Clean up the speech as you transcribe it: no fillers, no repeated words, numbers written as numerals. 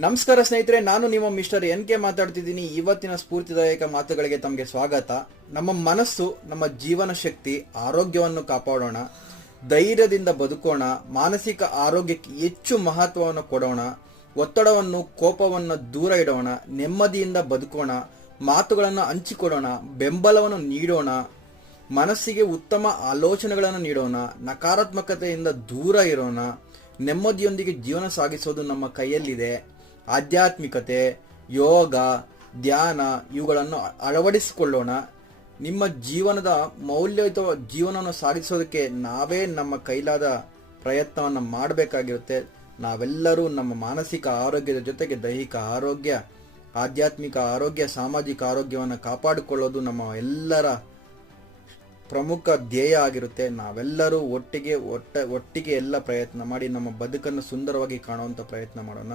ನಮಸ್ಕಾರ ಸ್ನೇಹಿತರೆ, ನಾನು ನಿಮ್ಮ ಮಿಸ್ಟರ್ ಎನ್.ಕೆ ಮಾತಾಡ್ತಿದ್ದೀನಿ. ಇವತ್ತಿನ ಸ್ಫೂರ್ತಿದಾಯಕ ಮಾತುಗಳಿಗೆ ತಮಗೆ ಸ್ವಾಗತ. ನಮ್ಮ ಮನಸ್ಸು, ನಮ್ಮ ಜೀವನ ಶಕ್ತಿ, ಆರೋಗ್ಯವನ್ನು ಕಾಪಾಡೋಣ, ಧೈರ್ಯದಿಂದ ಬದುಕೋಣ, ಮಾನಸಿಕ ಆರೋಗ್ಯಕ್ಕೆ ಹೆಚ್ಚು ಮಹತ್ವವನ್ನು ಕೊಡೋಣ, ಒತ್ತಡವನ್ನು ಕೋಪವನ್ನು ದೂರ ಇಡೋಣ, ನೆಮ್ಮದಿಯಿಂದ ಬದುಕೋಣ, ಮಾತುಗಳನ್ನು ಹಂಚಿಕೊಡೋಣ, ಬೆಂಬಲವನ್ನು ನೀಡೋಣ, ಮನಸ್ಸಿಗೆ ಉತ್ತಮ ಆಲೋಚನೆಗಳನ್ನು ನೀಡೋಣ, ನಕಾರಾತ್ಮಕತೆಯಿಂದ ದೂರ ಇರೋಣ, ನೆಮ್ಮದಿಯೊಂದಿಗೆ ಜೀವನ ಸಾಗಿಸೋದು ನಮ್ಮ ಕೈಯಲ್ಲಿದೆ. ಆಧ್ಯಾತ್ಮಿಕತೆ, ಯೋಗ, ಧ್ಯಾನ ಇವುಗಳನ್ನು ಅಳವಡಿಸಿಕೊಳ್ಳೋಣ. ನಿಮ್ಮ ಜೀವನದ ಮೌಲ್ಯಯುತ ಜೀವನವನ್ನು ಸಾಗಿಸೋದಕ್ಕೆ ನಾವೇ ನಮ್ಮ ಕೈಲಾದ ಪ್ರಯತ್ನವನ್ನು ಮಾಡಬೇಕಾಗಿರುತ್ತೆ. ನಾವೆಲ್ಲರೂ ನಮ್ಮ ಮಾನಸಿಕ ಆರೋಗ್ಯದ ಜೊತೆಗೆ ದೈಹಿಕ ಆರೋಗ್ಯ, ಆಧ್ಯಾತ್ಮಿಕ ಆರೋಗ್ಯ, ಸಾಮಾಜಿಕ ಆರೋಗ್ಯವನ್ನು ಕಾಪಾಡಿಕೊಳ್ಳೋದು ನಮ್ಮ ಎಲ್ಲರ ಪ್ರಮುಖ ಧ್ಯೇಯ ಆಗಿರುತ್ತೆ. ನಾವೆಲ್ಲರೂ ಒಟ್ಟಿಗೆ ಎಲ್ಲ ಪ್ರಯತ್ನ ಮಾಡಿ ನಮ್ಮ ಬದುಕನ್ನು ಸುಂದರವಾಗಿ ಕಾಣುವಂಥ ಪ್ರಯತ್ನ ಮಾಡೋಣ.